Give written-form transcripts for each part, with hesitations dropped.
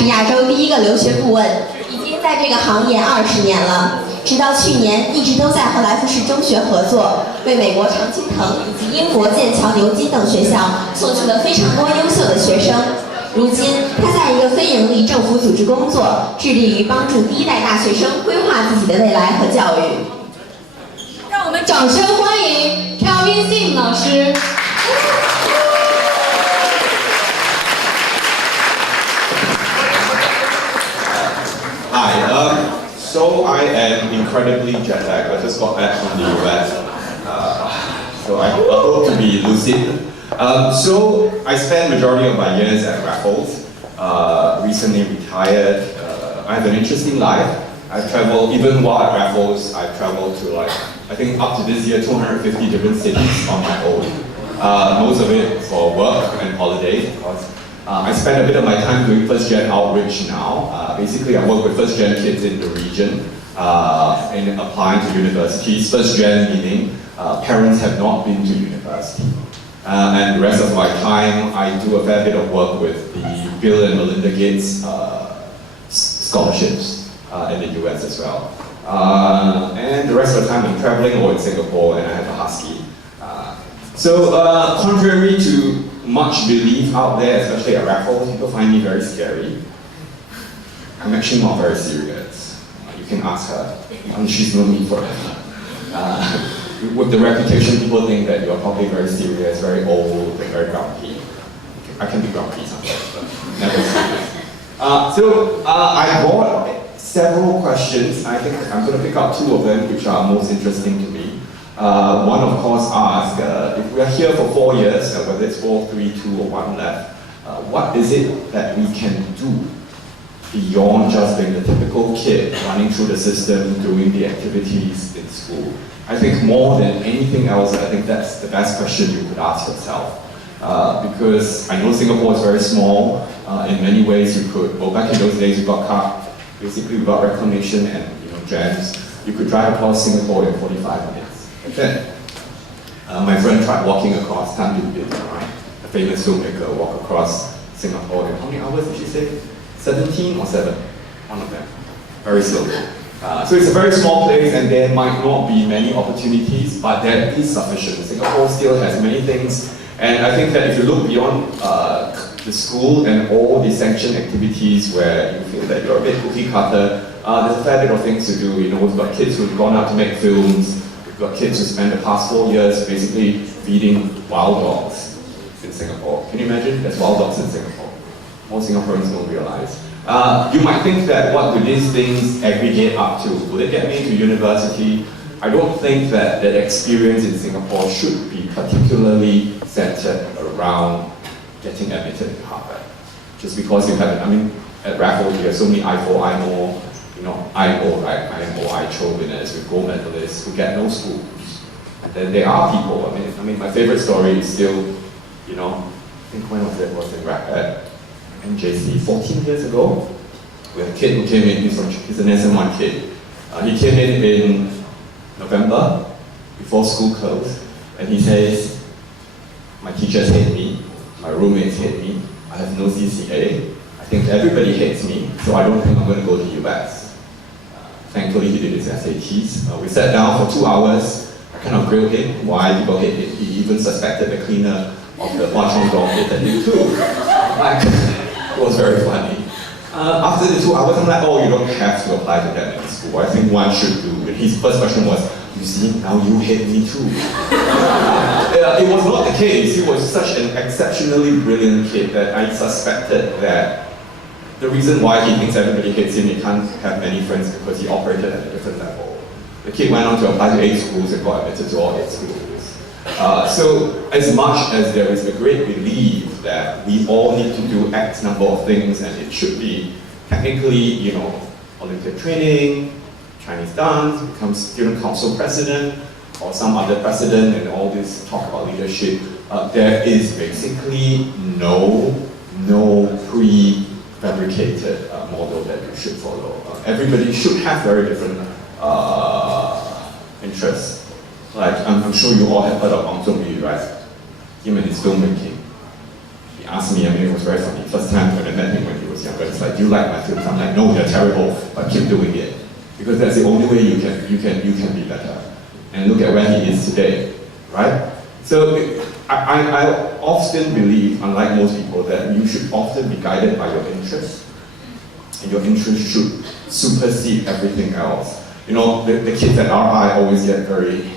是亚洲第一个留学顾问，已经在这个行业20年了。直到去年，一直都在和莱夫士中学合作，为美国常青藤以及英国剑桥、牛津等学校送去了非常多优秀的学生。如今，他在一个非营利政府组织工作，致力于帮助第一代大学生规划自己的未来和教育。让我们掌声欢迎 Kelvin Sim 老师。Hi, so I am incredibly jet lagged. I just got back from the US, so I hope to be lucid. So I spent majority of my years at Raffles. Recently retired. I have an interesting life. I've traveled, even while at Raffles, I've traveled to I think up to this year, 250 different cities on my own. Most of it for work and holidays. I spend a bit of my time doing first-gen outreach now. Basically, I work with first-gen kids in the region and applying to universities. First-gen meaning parents have not been to university. And the rest of my time, I do a fair bit of work with the Bill and Melinda Gates scholarships in the US as well. And the rest of the time, I'm traveling or in Singapore, and I have a husky. So contrary to much belief out there, especially at Raffles, people find me very scary. I'm actually not very serious. You can ask her. She's known me forever. With the reputation, people think that you're probably very serious, very old, and very grumpy. I can be grumpy sometimes, but never serious. I brought several questions. I think I'm going to pick up 2 of them, which are most interesting to me. One, of course, asks, if we are here for 4 years, whether it's 4, 3, 2, or 1 left, what is it that we can do beyond just being the typical kid running through the system, doing the activities in school? I think more than anything else, I think that's the best question you could ask yourself. Because I know Singapore is very small. In many ways, you could, well, back in those days, you got car, basically without reclamation and jams, you could drive across Singapore in 45 minutes. Okay. My friend tried walking across Tan Binh Binh, right? A famous filmmaker walked across Singapore in how many hours did she say? 17 or 7? One of them. Very slowly. So it's a very small place and there might not be many opportunities, but there is sufficient. Singapore still has many things, and I think that if you look beyond the school and all the sanctioned activities where you feel that you're a bit cookie cutter, there's a fair bit of things to do. We've got kids who've gone out to make films. We've got kids who spend the past 4 years basically feeding wild dogs in Singapore. Can you imagine? There's wild dogs in Singapore. Most Singaporeans don't realize. You might think that what do these things aggregate up to? Will it get me to university? I don't think that that experience in Singapore should be particularly centered around getting admitted to Harvard. Just because you have, at Raffles you have so many IMO, right? IMO winners with gold medalists who get no schools. And then there are people, my favorite story is still, I think when was it? Was in NJC 14 years ago. We had a kid who came in, he's an SM1 kid. He came in November, before school closed, and he says, my teachers hate me, my roommates hate me, I have no CCA, I think everybody hates me, so I don't think I'm going to go to the US. Thankfully, he did his SATs. We sat down for 2 hours, I kind of grilled him, why people hate him. He even suspected the cleaner of the Hua Chong Dong hated him too. It was very funny. After the 2 hours, I'm like, oh, you don't have to apply to that in school. I think one should do. And his first question was, you see, now you hate me too. It was not the case. He was such an exceptionally brilliant kid that I suspected that the reason why he thinks everybody hates him, he can't have many friends because he operated at a different level. The kid went on to apply to 8 schools and got admitted to all 8 schools. So as much as there is a great belief that we all need to do X number of things and it should be technically, Olympic training, Chinese dance, become student council president, or some other president and all this talk about leadership, there is basically no pre-fabricated model that you should follow. Everybody should have very different interests. Like, I'm sure you all have heard of Wang Zhongyu, right? Him and his filmmaking. He asked me, it was very funny. First time when I met him when he was younger, It's like, do you like my films? I'm like, no, they're terrible, but keep doing it. Because that's the only way you can be better. And look at where he is today, right? So I often believe, unlike most people, that you should often be guided by your interests. And your interest should supersede everything else. You know, the kids at RI always get very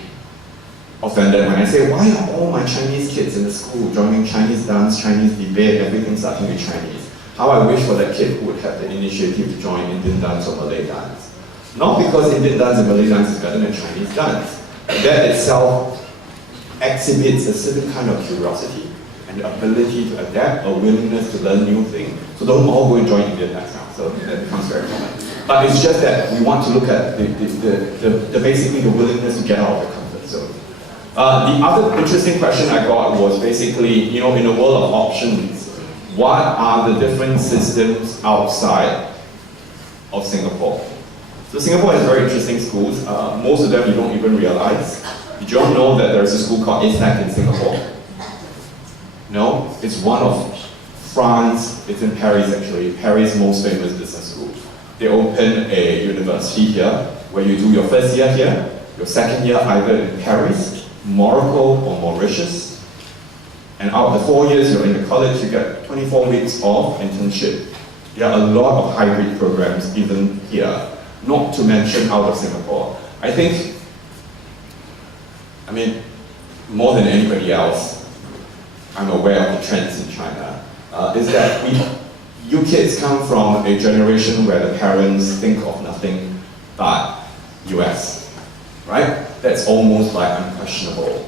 offended when I say, why are all my Chinese kids in the school joining Chinese dance, Chinese debate, everything starting with Chinese? How I wish for that kid who would have the initiative to join Indian dance or Malay dance. Not because Indian dance and Malay dance is better than Chinese dance. That itself exhibits a certain kind of curiosity and the ability to adapt, a willingness to learn new things. So don't all go and join Indian dance now. So that becomes very common. But it's just that we want to look at basically the willingness to get out of the comfort zone. The other interesting question I got was basically, you know, in a world of options, what are the different systems outside of Singapore? So Singapore has very interesting schools. Most of them you don't even realize. Did you all know that there's a school called ISAC in Singapore? No? It's one of France, it's in Paris actually, Paris' most famous business school. They open a university here, where you do your first year here, your second year either in Paris, Morocco, or Mauritius. And out of the 4 years you're in the college, you get 24 weeks of internship. There are a lot of hybrid programs even here, not to mention out of Singapore. I think, more than anybody else, I'm aware of the trends in China, is that you kids come from a generation where the parents think of nothing but US, right? That's almost like unquestionable.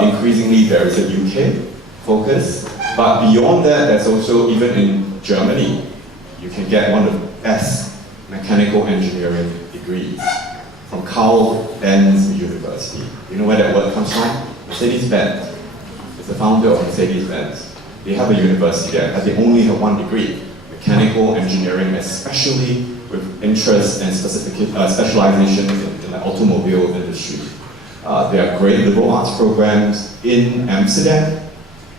Increasingly there is a UK focus, but beyond that, there's also, even in Germany, you can get one of the best mechanical engineering degrees from Karl-Benz University. You know where that word comes from? Mercedes-Benz. It's the founder of Mercedes-Benz. They have a university there, but they only have one degree, mechanical engineering, especially with interest and specialization in the automobile industry. There are great liberal arts programs in Amsterdam,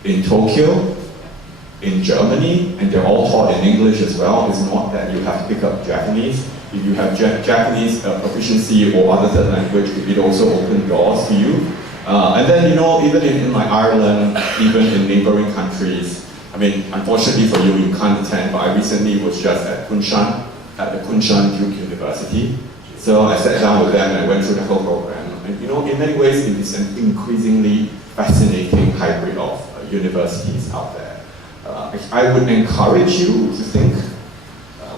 in Tokyo, in Germany, and they're all taught in English as well. It's not that you have to pick up Japanese. If you have Japanese proficiency or other third language, it also opens doors to you. And then, you know, even in like Ireland, even in neighboring countries, unfortunately for you, you can't attend, but I recently was just at Kunshan, at the Kunshan Duke University. So I sat down with them and I went through the whole program. And you know, in many ways, it is an increasingly fascinating hybrid of universities out there. I would encourage you to think,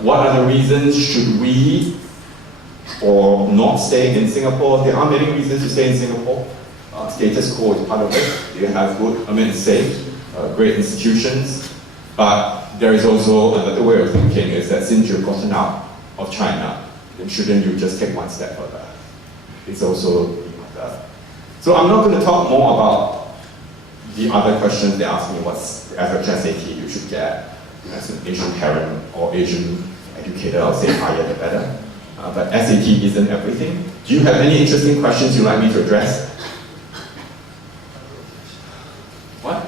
what are the reasons should we or not stay in Singapore? There are many reasons to stay in Singapore. Status quo is part of it. They have good, it's safe, great institutions. But there is also another way of thinking, is that since you've gotten out of China, then shouldn't you just take one step further? It's also that. So I'm not going to talk more about the other questions they asked me. What's the average SAT you should get? As an Asian parent or Asian educator, I'll say higher the better. But SAT isn't everything. Do you have any interesting questions you'd like me to address? What?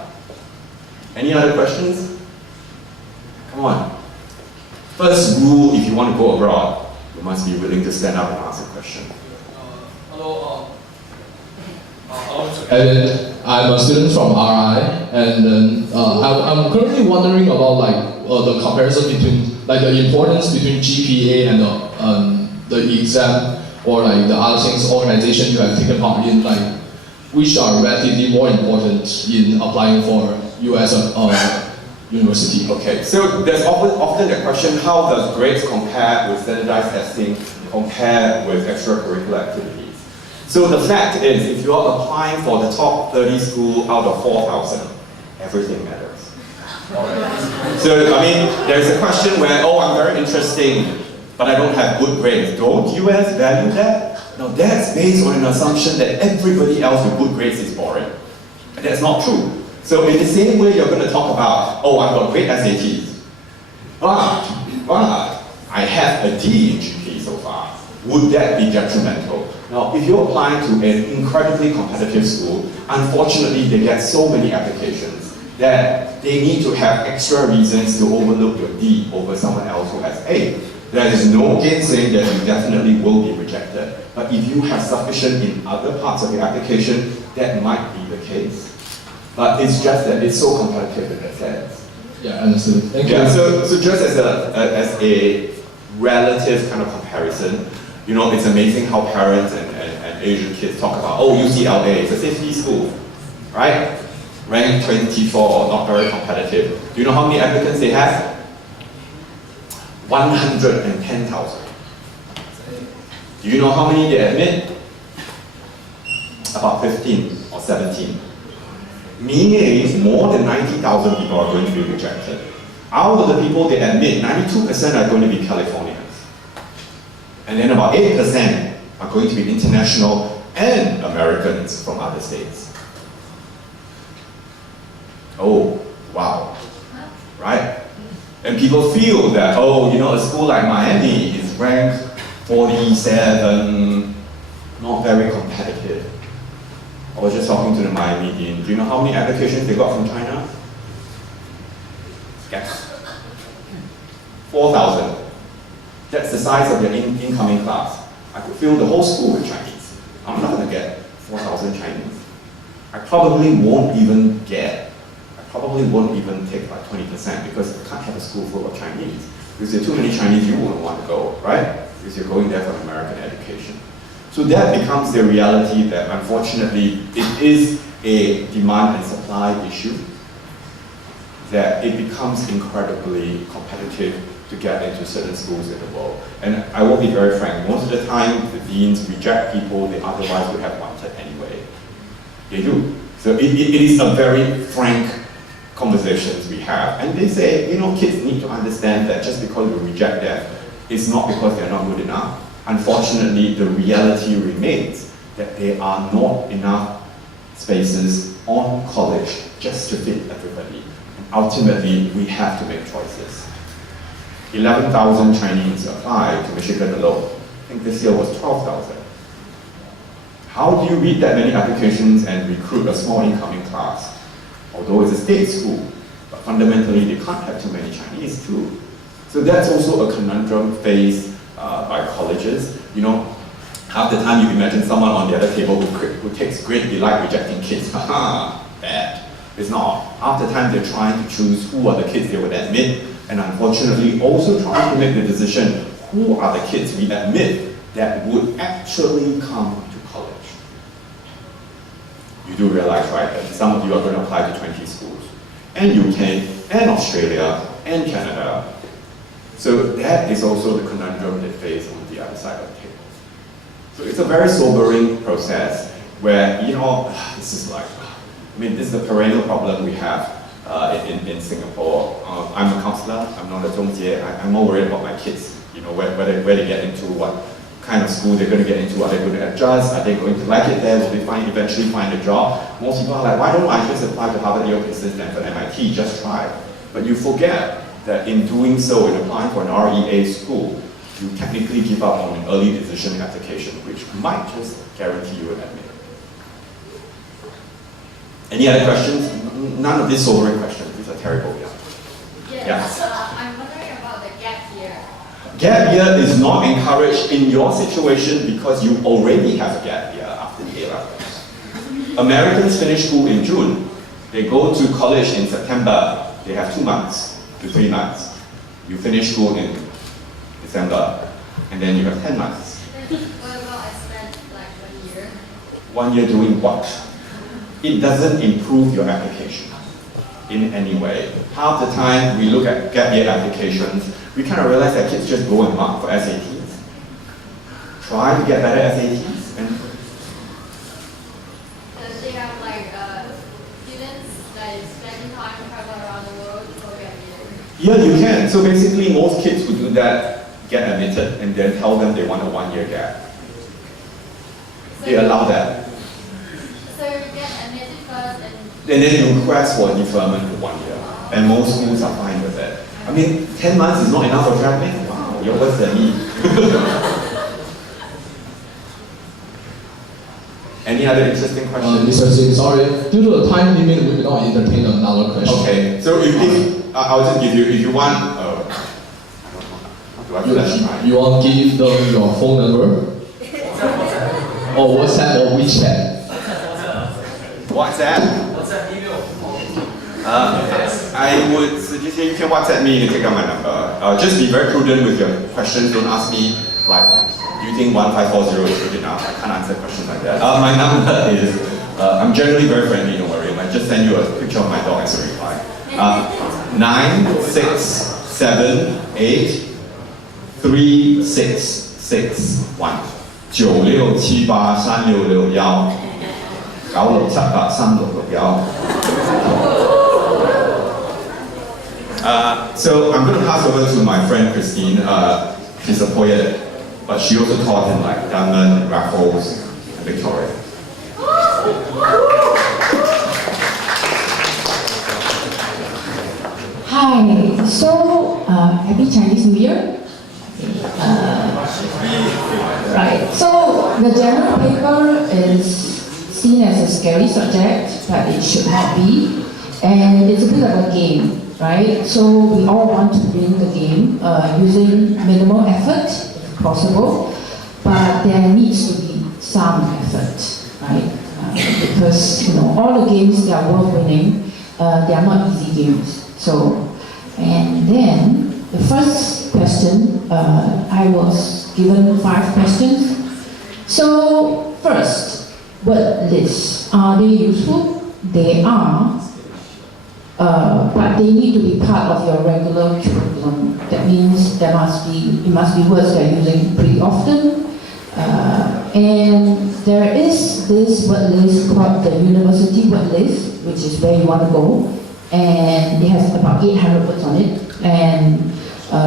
Any other questions? Come on. First rule, if you want to go abroad, you must be willing to stand up and ask a question. Hello. I'm a student from RI, and I'm currently wondering about the comparison between the importance between GPA and the exam, or the other things organization you have taken part in, which are relatively more important in applying for US university. Okay, so there's often the question, how does grades compare with standardized testing, compare with extracurricular activities? So the fact is, if you're applying for the top 30 school out of 4,000, everything matters. So, there's a question where, I'm very interesting, but I don't have good grades. Don't US value that? No, that's based on an assumption that everybody else with good grades is boring. And that's not true. So in the same way, you're going to talk about, I've got great SATs, but I have a D in GP so far. Would that be detrimental? Now, if you're applying to an incredibly competitive school, unfortunately, they get so many applications that that they need to have extra reasons to overlook your D over someone else who has A. There is no gainsaying that you definitely will be rejected. But if you have sufficient in other parts of your application, that might be the case. But it's just that it's so competitive in that sense. Yeah, understood. Thank you. Yeah, so just as a relative kind of comparison, you know, it's amazing how parents and Asian kids talk about, oh, UCLA, it's a safety school, right? Ranked 24, not very competitive. Do you know how many applicants they have? 110,000. Do you know how many they admit? About 15 or 17. Meaning more than 90,000 people are going to be rejected. Out of the people they admit, 92% are going to be Californians. And then about 8% are going to be international and Americans from other states. Oh, wow. Right? And people feel that, oh, you know, a school like Miami is ranked 47, not very competitive. I was just talking to the Miami dean. Do you know how many applications they got from China? Guess. 4,000. That's the size of your incoming class. I could fill the whole school with Chinese. I'm not going to get 4,000 Chinese. I probably won't even take like 20% because I can't have a school full of Chinese. Because there are too many Chinese, you wouldn't want to go, right? Because you're going there for American education. So that becomes the reality that unfortunately it is a demand and supply issue, that it becomes incredibly competitive to get into certain schools in the world. And I will be very frank, most of the time the deans reject people they otherwise would have wanted anyway. They do. So it is a very frank conversations we have. And they say, you know, kids need to understand that just because we reject them, it's not because they're not good enough. Unfortunately, the reality remains that there are not enough spaces on college just to fit everybody. And ultimately, we have to make choices. 11,000 Chinese applied to Michigan alone. I think this year was 12,000. How do you read that many applications and recruit a small incoming class? Although it's a state school, but fundamentally they can't have too many Chinese too. So that's also a conundrum faced by colleges. You know, half the time you imagine someone on the other table who takes great delight rejecting kids. Haha, bad. It's not. Half the time they're trying to choose who are the kids they would admit, and unfortunately also trying to make the decision who are the kids we admit that would actually come to college. You do realize, right, that some of you are going to apply to 20 schools, and UK, and Australia, and Canada. So that is also the conundrum they face on the other side of the table. So it's a very sobering process where, you know, this is like, I mean, this is a perennial problem we have in Singapore. I'm a counselor, I'm not a zhongjie. I'm more worried about my kids, you know, where they get into, what kind of school they're going to get into, are they going to adjust, are they going to like it there, will they eventually find a job? Most people are like, why don't I just apply to Harvard, Yale, Princeton, Stanford, MIT, just try. But you forget that in doing so, in applying for an REA school, you technically give up on an early decision application, which might just guarantee you an admit. Any other questions? None of these sobering questions. These are terrible. Yeah. Yes. I'm wondering about the gap year. Gap year is not encouraged in your situation because you already have a gap year after the A-levels. Americans finish school in June. They go to college in September. They have 2 months to 3 months. You finish school in December, and then you have 10 months. What about I spent like 1 year? 1 year doing what? It doesn't improve your application in any way. Half the time we look at gap year applications, we kind of realize that kids just go and mark for SATs. Try to get better SATs. And Does they have like students that is spending time to travel around the world for gap year? yeah, you can. So basically most kids who do that get admitted and then tell them they want a 1 year gap. They allow that. So you get admitted first and And then you request for a deferment for 1 year. And most schools are fine with that. I mean, 10 months is not enough for traveling? Wow, you're worse than me. Any other interesting questions? Mr. Singh, sorry. Due to the time limit, we will not entertain another question. Okay, so if I'll just give you, if you want, do I flash my? You want to give them your phone number? Or WhatsApp or WeChat? WhatsApp? I would suggest you can WhatsApp me and take out my number. Just be very prudent with your questions. Don't ask me like, do you think 1540 is good enough? I can't answer questions like that. My number is, I'm generally very friendly, don't worry. I might just send you a picture of my dog as a reply. 9678 3661 96783661 96783661 So I'm going to pass over to my friend Christine. She's a poet, but she also taught in like Dunman, Raffles, and Victoria. Hi, so happy Chinese New Year. Right, so the general paper is seen as a scary subject, but it should not be. And it's a bit of a game, right? So we all want to win the game using minimal effort, if possible, but there needs to be some effort, right? Because all the games that are worth winning, they are not easy games. So, and then the first question, I was given 5 questions. So first, word lists, are they useful? They are. But they need to be part of your regular curriculum. That means it must be words that you're using pretty often. And there is this word list called the university word list, which is where you want to go. And it has about 800 words on it. And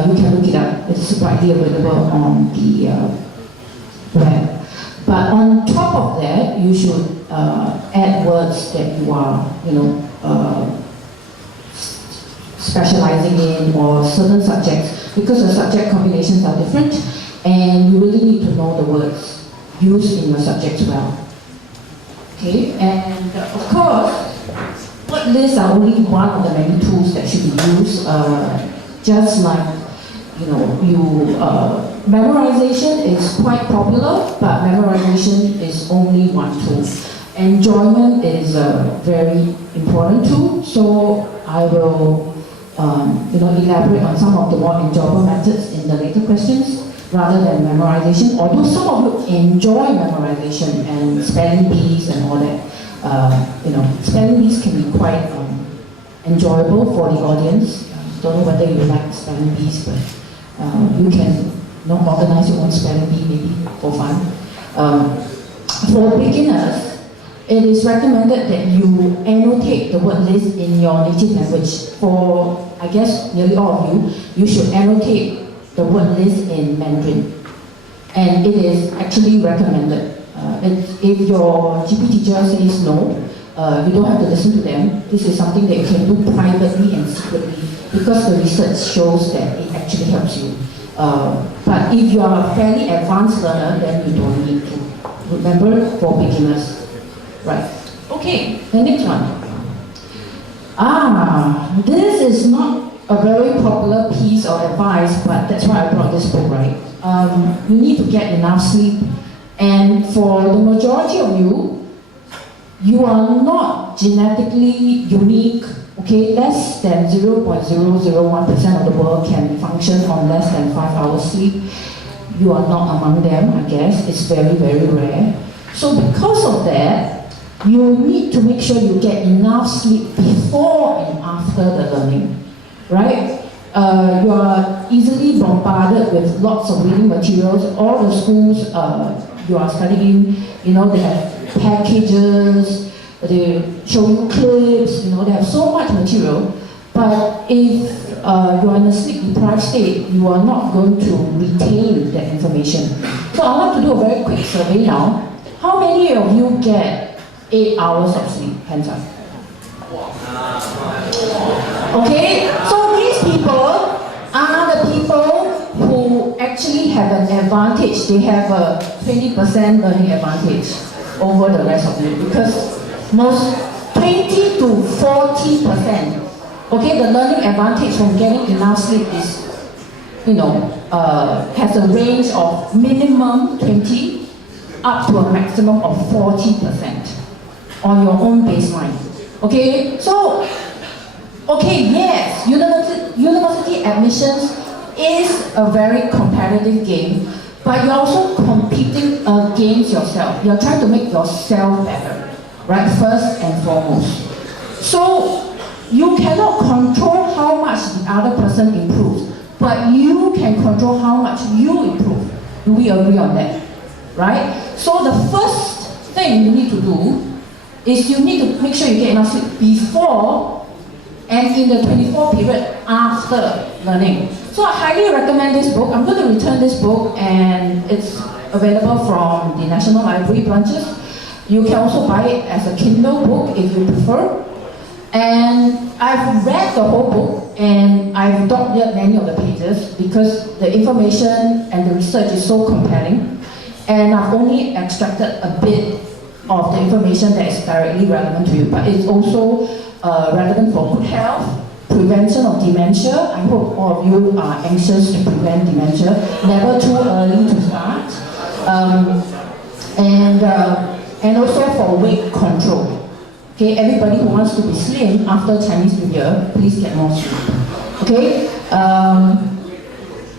you can look it up. It's widely available on the web. But on top of that, you should add words that you are, specializing in, or certain subjects, because the subject combinations are different, and you really need to know the words used in your subject well. Okay, and of course, word lists are only one of the many tools that should be used. Just like memorization is quite popular, but memorization is only one tool. Enjoyment is a very important tool, so I will elaborate on some of the more enjoyable methods in the later questions rather than memorization. Although some of you enjoy memorization and spelling bees and all that, spelling bees can be quite enjoyable for the audience. Don't know whether you like spelling bees, but you can organize your own spelling bee maybe for fun. For beginners, it is recommended that you annotate the word list in your native language. For, I guess, nearly all of you, you should annotate the word list in Mandarin. And it is actually recommended. If your GP teacher says no, you don't have to listen to them. This is something that you can do privately and secretly, because the research shows that it actually helps you. But if you are a fairly advanced learner, then you don't need to. Remember, for beginners. Right. Okay, the next one. This is not a very popular piece of advice, but that's why I brought this book, right? You need to get enough sleep. And for the majority of you, you are not genetically unique. Okay, less than 0.001% of the world can function on less than 5 hours sleep. You are not among them, I guess. It's very, very rare. So because of that, you need to make sure you get enough sleep before and after the learning, right? You are easily bombarded with lots of reading materials. All the schools you are studying, they have packages, they show you clips, they have so much material. But if you are in a sleep-deprived state, you are not going to retain that information. So I want to do a very quick survey now. How many of you get 8 hours of sleep? Hands up. Okay, so these people are the people who actually have an advantage. They have a 20% learning advantage. over the rest of it because most 20 to 40%. Okay, the learning advantage from getting enough sleep is, has a range of minimum 20 up to a maximum of 40% on your own baseline. Okay, so, yes, university admissions is a very competitive game, but you're also competing against yourself. You're trying to make yourself better, right? First and foremost. So you cannot control how much the other person improves, but you can control how much you improve. Do we agree on that? Right? So the first thing you need to do is you need to make sure you get enough sleep before and in the 24 period after learning. So I highly recommend this book. I'm going to return this book and it's available from the National Library branches. You can also buy it as a Kindle book if you prefer. And I've read the whole book and I've doctored many of the pages because the information and the research is so compelling. And I've only extracted a bit of the information that is directly relevant to you, but it's also relevant for good health, prevention of dementia. I hope all of you are anxious to prevent dementia. Never too early to start. And also for weight control. Okay, everybody who wants to be slim after Chinese New Year, please get more sleep. Okay?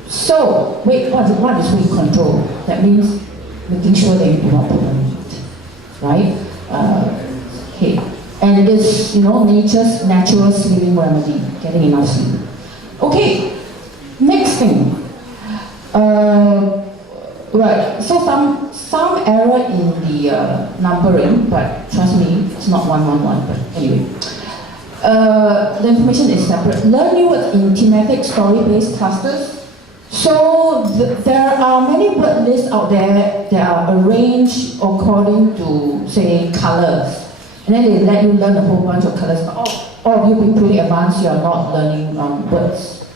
So, what is weight control? That means making sure that you do not put on weight. Right? Okay. And it is, nature's natural sleeping remedy, getting enough sleep. Okay, next thing. Right, so some error in the numbering, but trust me, it's not 111, but anyway. The information is separate. Learn new words in thematic story-based clusters. So there are many word lists out there that are arranged according to, say, colors. And then they let you learn a whole bunch of colors. But all of you being pretty advanced, you are not learning words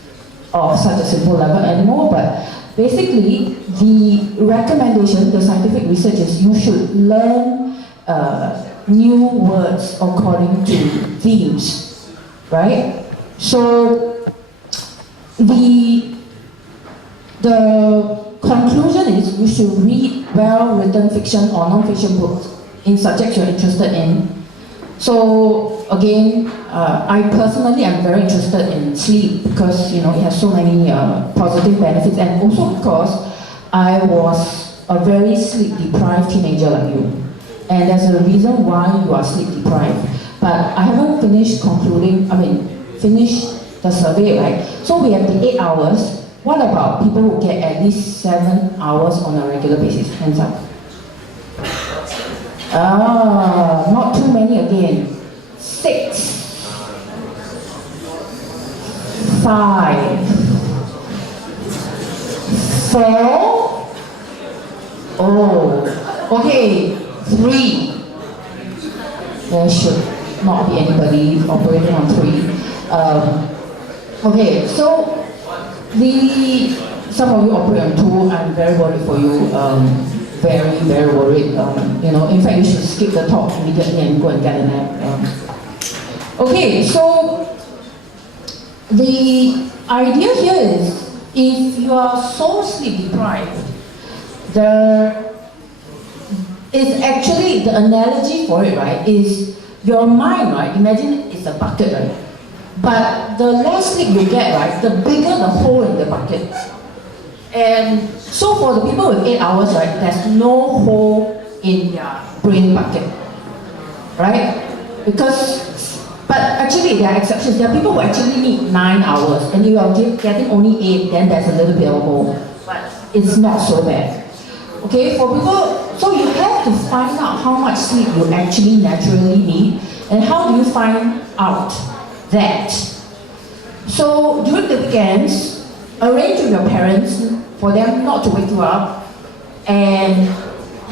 of such a simple level anymore. But basically, the recommendation, the scientific research is you should learn new words according to themes, right? So the conclusion is you should read well-written fiction or non-fiction books in subjects you're interested in. So again, I personally am very interested in sleep because it has so many positive benefits, and also because I was a very sleep-deprived teenager like you, and there's a reason why you are sleep-deprived. But I haven't finished finished the survey, right? So we have the 8 hours. What about people who get at least 7 hours on a regular basis? Hands up. Not too many again. 6, 5, 4. Oh, okay. 3. There should not be anybody operating on 3. Okay, so some of you operate on 2. I'm very worried for you. Very, very worried. In fact, you should skip the talk immediately and go and get a nap. Okay, so the idea here is if you are so sleep deprived, there is actually the analogy for it, right? Is your mind, right? Imagine it's a bucket, right? But the less sleep you get, right, the bigger the hole in the bucket. And so for the people with 8 hours, right, there's no hole in their brain bucket, right? But actually there are exceptions. There are people who actually need 9 hours, and you are getting only 8, then there's a little bit of a hole. But it's not so bad. Okay, for people, so you have to find out how much sleep you actually naturally need, and how do you find out that? So during the weekends, arrange with your parents for them not to wake you up and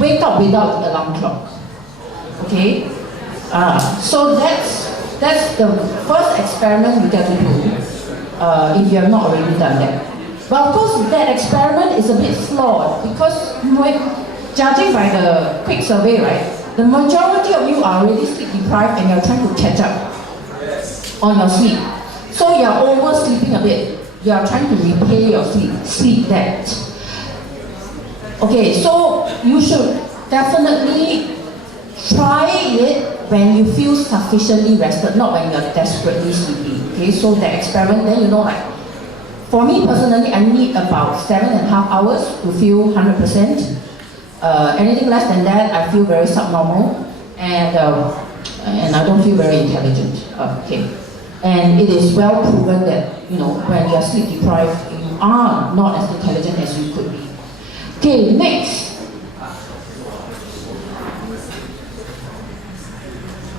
wake up without the alarm clock. Okay? So that's the first experiment you get to do if you have not already done that. But of course, that experiment is a bit flawed because judging by the quick survey, right, the majority of you are already sleep deprived and you're trying to catch up on your sleep. So you're oversleeping a bit. You're trying to repay your sleep debt. Okay, so you should definitely try it when you feel sufficiently rested, not when you're desperately sleepy. Okay, so the experiment, then you know, like, for me personally, I need about 7.5 hours to feel 100%. Anything less than that, I feel very subnormal, and I don't feel very intelligent. Okay, and it is well proven that, you know, when you are sleep deprived, you are not as intelligent as you could be. Okay, next.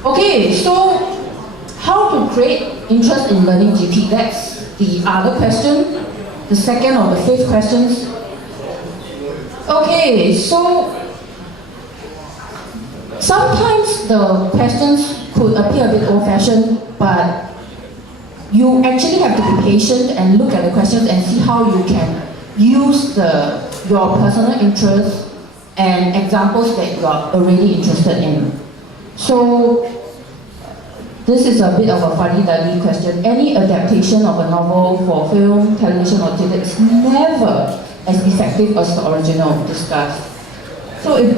Okay, so how to create interest in learning GP? That's the other question, the second or the fifth questions. Okay, so sometimes the questions could appear a bit old-fashioned, but you actually have to be patient and look at the questions and see how you can use your personal interests and examples that you are already interested in. So this is a bit of a funny-duddy question. Any adaptation of a novel for film, television, or theatre is never as effective as the original discussed. So it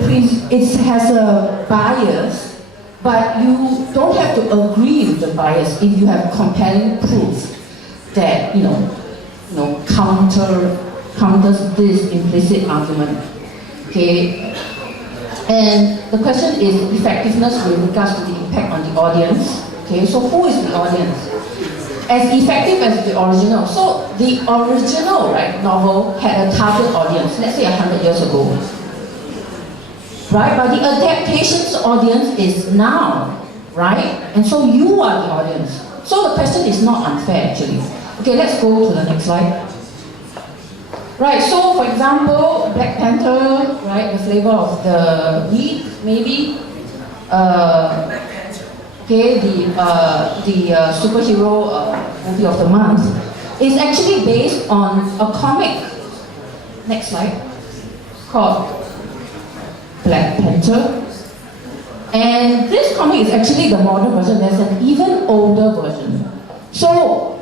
has a bias, but you don't have to agree with the bias if you have compelling proof that counters this implicit argument. Okay, and the question is effectiveness with regards to the impact on the audience. Okay, so who is the audience? As effective as the original. So the original, right, novel had a target audience, let's say 100 years ago. Right, but the adaptation's audience is now, right? And so you are the audience. So the question is not unfair, actually. Okay, let's go to the next slide. Right, so for example, Black Panther, right, the flavor of the week, maybe. Okay, the superhero movie of the month is actually based on a comic, next slide, called Black Panther. And this comic is actually the modern version. There's an even older version. So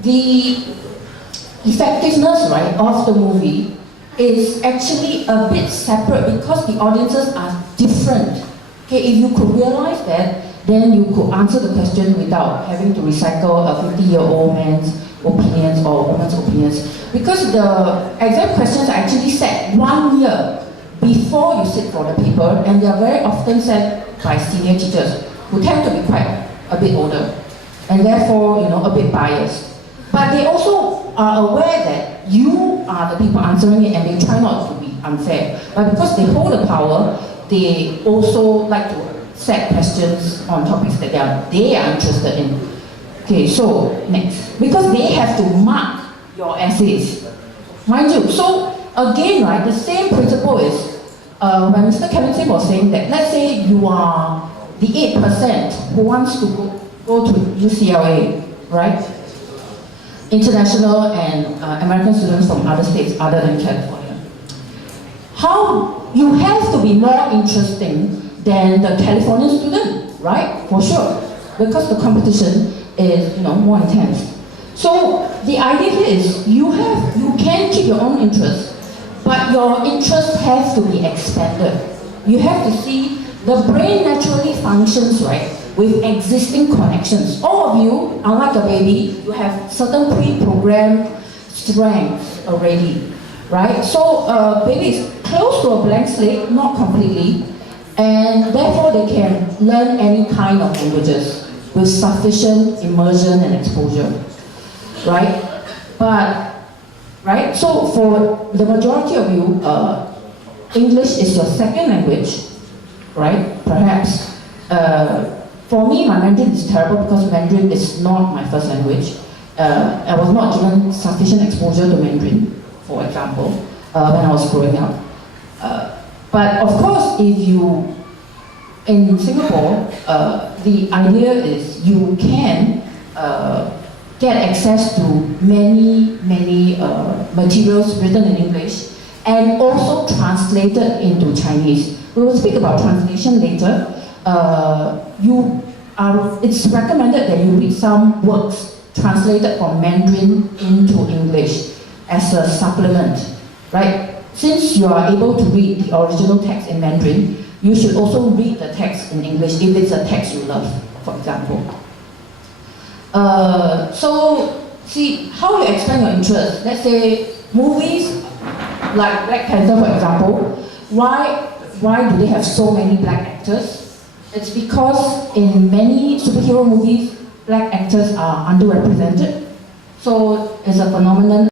the effectiveness, right, of the movie is actually a bit separate because the audiences are different. Okay, if you could realize that, then you could answer the question without having to recycle a 50-year-old man's opinions or woman's opinions. Because the exam questions are actually set 1 year before you sit for the paper, and they are very often set by senior teachers who tend to be quite a bit older and therefore, a bit biased. But they also are aware that you are the people answering it, and they try not to be unfair. But because they hold the power, they also like to set questions on topics that they are interested in. Okay, so next. Because they have to mark your essays. Mind you, so again, right, the same principle is when Mr. Kevin Sim was saying that, let's say you are the 8% who wants to go to UCLA, right? International and American students from other states other than California. How you have to be more interesting than the Californian student, right? For sure, because the competition is more intense. So the idea here is you can keep your own interests, but your interests have to be expanded. You have to see the brain naturally functions, right, with existing connections. All of you, unlike a baby, you have certain pre-programmed strengths already, right? So baby is close to a blank slate, not completely, and therefore they can learn any kind of languages with sufficient immersion and exposure, right? So for the majority of you, English is your second language, right? Perhaps. For me, my Mandarin is terrible because Mandarin is not my first language. I was not given sufficient exposure to Mandarin, for example, when I was growing up. But of course, if you, in Singapore, the idea is you can get access to many materials written in English, and also translated into Chinese. We will speak about translation later. It's recommended that you read some works translated from Mandarin into English as a supplement, right? Since you are able to read the original text in Mandarin, you should also read the text in English if it's a text you love, for example. So, see, how you explain your interest? Let's say movies like Black Panther, for example. Why do they have so many black actors? It's because in many superhero movies, black actors are underrepresented. So it's a phenomenon